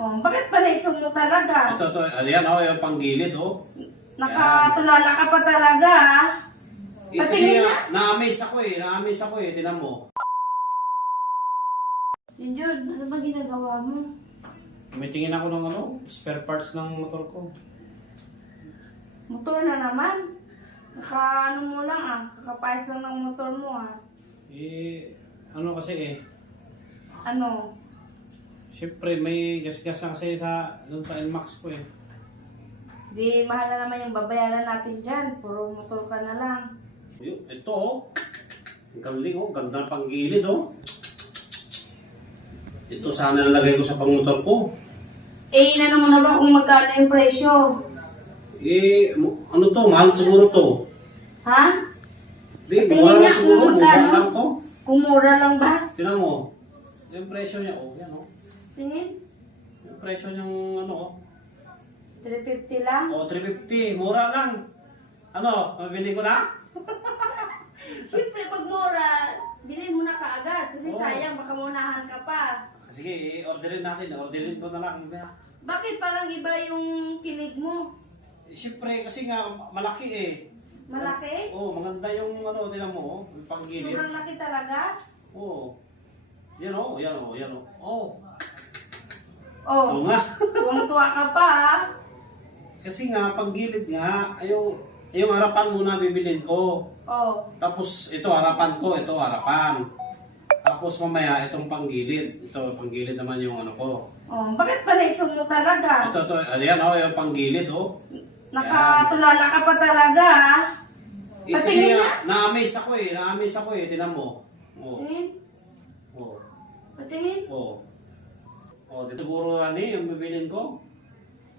Oh, bakit pa naisog mo talaga? Ito, ayan yung panggilid Nakatulala ka pa talaga, ha? Kasi Patingin nga. na-amaze ako eh, tinan mo. Yun, ano ba ginagawa mo? May tingin ako ng spare parts ng motor ko. Motor na naman. Ano mo lang kakapayos lang ng motor mo Ano kasi Ano? syempre may gas-gas na kasi doon sa NMAX ko eh. Di mahal na naman yung babayaran natin dyan. Puro motor ka na lang. Ito ang galing ganda ng panggilid Ito sana nalagay ko sa pangmotor ko. Inano mo na ba kung magkano yung presyo? Ano to? Mahal siguro to. Ha? Di, Patingin mura nga lang siguro. kung Mura magkano. lang to. Kung mura lang ba? Tinan mo. Yung presyo niya, yan Tingin? Yung presyo niyang 350 lang? 350. Mura lang. Ano? Mabili ko na? Siyempre pag mura, bilhin mo na kaagad. Kasi Oo. sayang, baka maunahan ka pa. Sige, orderin natin. Orderin ko na lang. Bakit parang iba yung kilig mo? Siyempre, kasi nga, malaki Malaki? maganda yung tinan mo, yung panggilid. Sobrang laki talaga? Yan yan Oh, Ito nga. tuwang-tuwa ka pa ha? Kasi nga, panggilid nga, yung harapan muna bibilin ko. Oh, Tapos, ito harapan ko, ito harapan. Tapos mamaya, itong panggilid. Ito, panggilid naman yung ko. bakit pa naisog mo talaga? Ito, ayan yung panggilid Nakatulala ka pa talaga ha? Kasi Patingin nga, na-amaze ako eh, tinan mo. Patingin? Oh. Patingin? Dito siguro yung bibilin ko.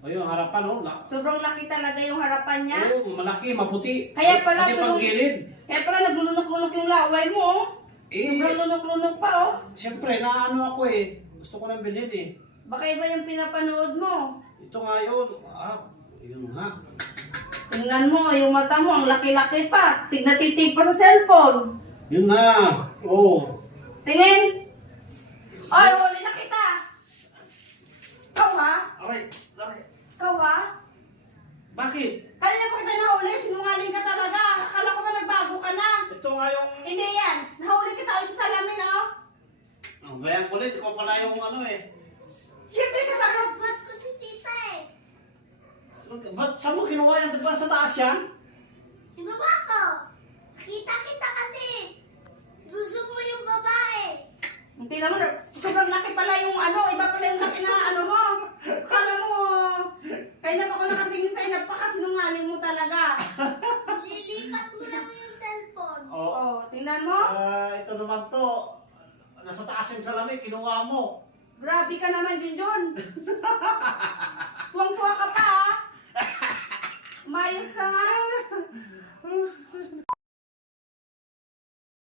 Yung harapan Sobrang laki talaga yung harapan niya. malaki, maputi. Kaya pala Pati tulog- panggilid. Kaya pala naglunok-lunok yung laway mo Sobrang lunok-lunok pa Siyempre, ako gusto ko nang bilhin Baka iba yung pinapanood mo. Ito nga yun. Yun nga. Tingnan mo, yung mata mo, ang laki-laki pa. Tignan-titig pa sa cellphone. Yun na. Tingin. Ay, huli na kita. Ikaw ha? Aray. Ikaw ha? Bakit? Kanina pa kita nahuli, sinungaling ka talaga. Akala ko ba nagbago ka na? Ito nga yung... Hindi yan. Nahuli kita ulit sa salamin Ang bayan kulit. Ikaw pala yung Siyempre kasagot. Mas ko si tita Ba't saan mo kinuha yan? Diba sa taas yan? Ibaba ko. Kita kasi. Susok mo yung babae. Tingnan mo, sobrang laki pala yung iba pala yung laki na mo. Akala mo, kaya na ako nakatingin sa'yo, napakasinungaling mo talaga. Lilipat mo lang yung cellphone. Tingnan mo. Ito naman to. Nasa taas yung salamin. Kinuha mo. Grabe ka naman, Junjun. Tuwang-tuwa ka pa, ha?